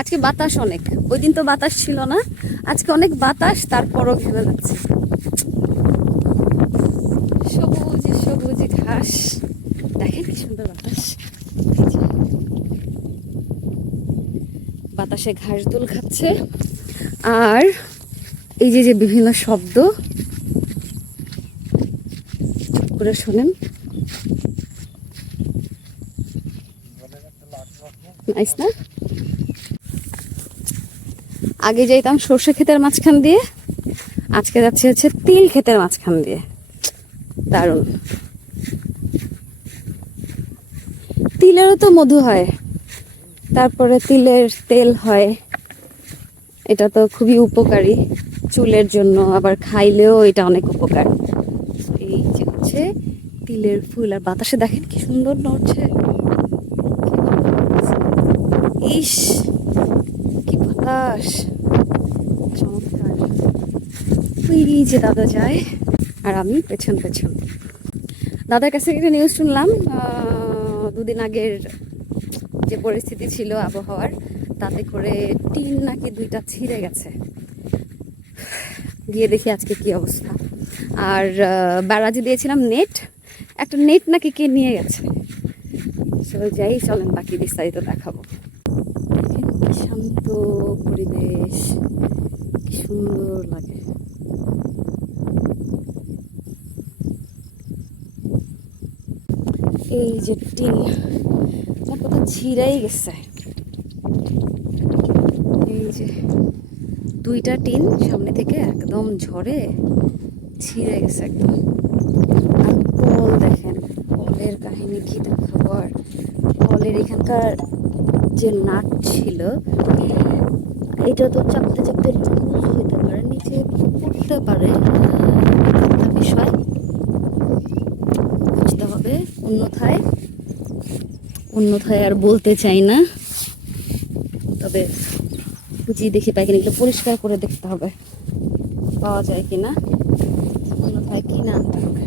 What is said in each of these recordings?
আজকে বাতাস অনেক। ওই দিন তো বাতাস ছিল না। আজকে অনেক বাতাস, তারপরও ঘেমে যাচ্ছে। সবুজ সবুজ ঘাস। দেখেন কি সুন্দর বাতাস। বাতাসে ঘাস দোল খাচ্ছে। আর এই যে যে বিভিন্ন শব্দ করে শোনেন। নাইস না? আগে যাইতাম সর্ষে ক্ষেতের মাঝখান দিয়ে, আজকে যাচ্ছে হচ্ছে তিল ক্ষেতের মাঝখান দিয়ে। দারুণ। তিলেরও তো মধু হয়, তারপরে তিলের তেল হয়, এটা তো খুবই উপকারী চুলের জন্য, আবার খাইলেও এটা অনেক উপকার। এই যে হচ্ছে তিলের ফুল, আর বাতাসে দেখেন কি সুন্দর নড়ছে। ইস, কি বাতাস। চমৎকার। ওই যে দাদা যায় আর আমি পেছন পেছন। দাদার কাছে একটা নিউজ শুনলাম দুদিন আগের যে পরিস্থিতি ছিল আবহাওয়ার তাতে করে টিন নাকি দুইটা ছিঁড়ে গেছে। গিয়ে দেখি আজকে কি অবস্থা। আর বারাজি দিয়েছিলাম নেট একটা নেট নাকি কে নিয়ে গেছে? So, যাই চলেন বাকি বিস্তারিত দেখাবো। শান্ত পরিবেশ। সুন্দর লাগে। এই যে টিন আমার কোথাও ছিঁড়াই গেছে। এই যে দুইটা টিন সামনে থেকে একদম ঝড়ে ছিঁড়ে গেছে একদম। কল দেখেন, কলের কাহিনী কি দেখাবো আর? কলের এখানকার যে নাট ছিল এটা তো চাপতে চাপতে হইতে পারে, নিচে পড়তে পারে। একটা বিষয়, বুঝতে হবে, অন্যথায় অন্যথায় আর বলতে চাই না। তবে খুঁজি দেখি পাই কিনা এগুলো পরিষ্কার করে দেখতে হবে, পাওয়া যায় কিনা, অন্যথায় কিনে আনতে হবে।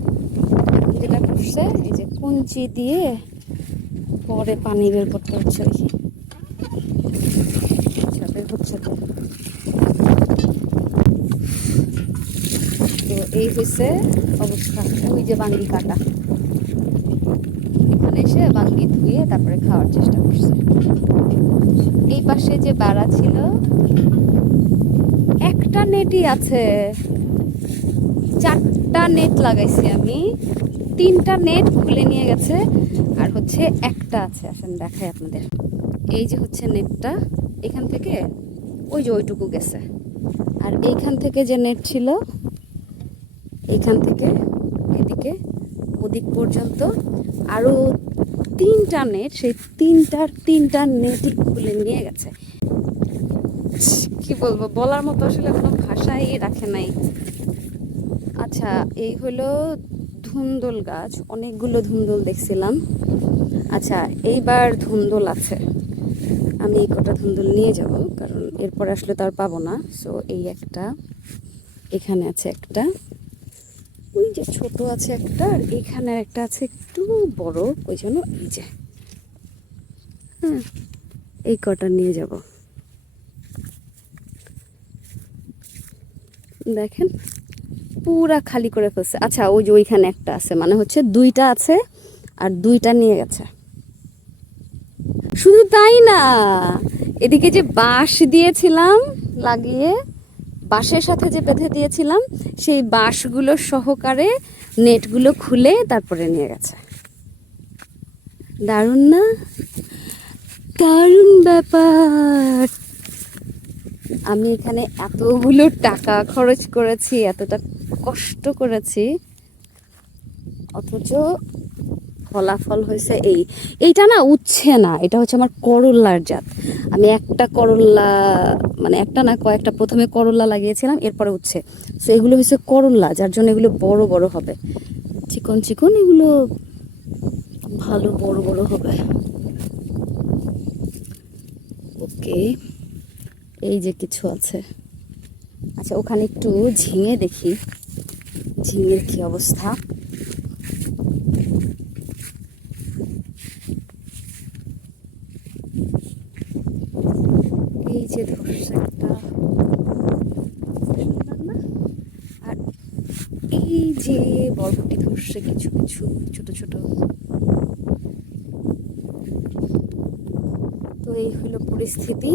যেটা করছে এই যে কুঞ্চি দিয়ে পরে পানি বের করতে হচ্ছে দেখি। হচ্ছে তো তো এই হয়েছে অবস্থা। ওই যে বাঙ্গি কাটা। এখানে এসে বাঙ্গি ধুয়ে তারপরে খাওয়ার চেষ্টা করছে। এই পাশে যে বাড়া ছিল, একটা নেটই আছে। চারটা নেট লাগাইছি আমি। তিনটা নেট খুলে নিয়ে গেছে। আর হচ্ছে একটা আছে, আসেন দেখাই আপনাদের। এই যে হচ্ছে নেটটা। এখান থেকে ওই যে ওইটুকু গেছে। আর এইখান থেকে যে নেট ছিল, এইখান থেকে এদিকে ওদিক পর্যন্ত আরও তিনটা নেট, সেই তিনটার তিনটা নেটই খুলে নিয়ে গেছে। কি বলব, বলার মতো আসলে কোনো ভাষাই রাখে নাই। আচ্ছা এই হলো ধুন্দল গাছ, অনেকগুলো ধুন্দল দেখছিলাম। আচ্ছা এইবার ধুন্দল আছে। আমি এই কটা ধুন্দুল নিয়ে যাব, কারণ এরপর আসলে তো আর পাবো না। সো এই একটা, এখানে আছে একটা। ওই যে ছোট আছে একটা, আর এখানে একটা আছে একটু বড়, ওই জন্য এই যে। হ্যাঁ এই কটা নিয়ে যাব। দেখেন, পুরা খালি করে ফেলছে। আচ্ছা ওই যে ওইখানে একটা আছে মানে হচ্ছে দুইটা আছে আর দুইটা নিয়ে গেছে। শুধু তাই না, এদিকে যে বাঁশ দিয়েছিলাম লাগিয়ে, বাঁশের সাথে যে বেঁধে দিয়েছিলাম, সেই বাঁশগুলো সহকারে নেটগুলো খুলে তারপরে নিয়ে গেছে। দারুণ না? দারুণ ব্যাপার। আমি এখানে এতগুলো টাকা খরচ করেছি, এতটা কষ্ট করেছি, অথচ ফলাফল হয়েছে এই, এইটা না উচ্ছে না, এটা হচ্ছে আমার করল্লার জাত। আমি একটা করল্লা মানে একটা না কয়েকটা, প্রথমে করল্লা লাগিয়েছিলাম, এরপরে উচ্ছে। সো এগুলো হচ্ছে করল্লা, যার জন্য এগুলো বড় বড় হবে। চিকন চিকন, এগুলো ভালো বড় বড় হবে। ওকে, এই যে কিছু আছে। আচ্ছা ওখানে একটু ঝিঙে দেখি। ঝিঙের কি অবস্থা? যে ধরছে একটা? আর এই যে বরবটি ধরছে কিছু কিছু, ছোট ছোট তো এই হলো পরিস্থিতি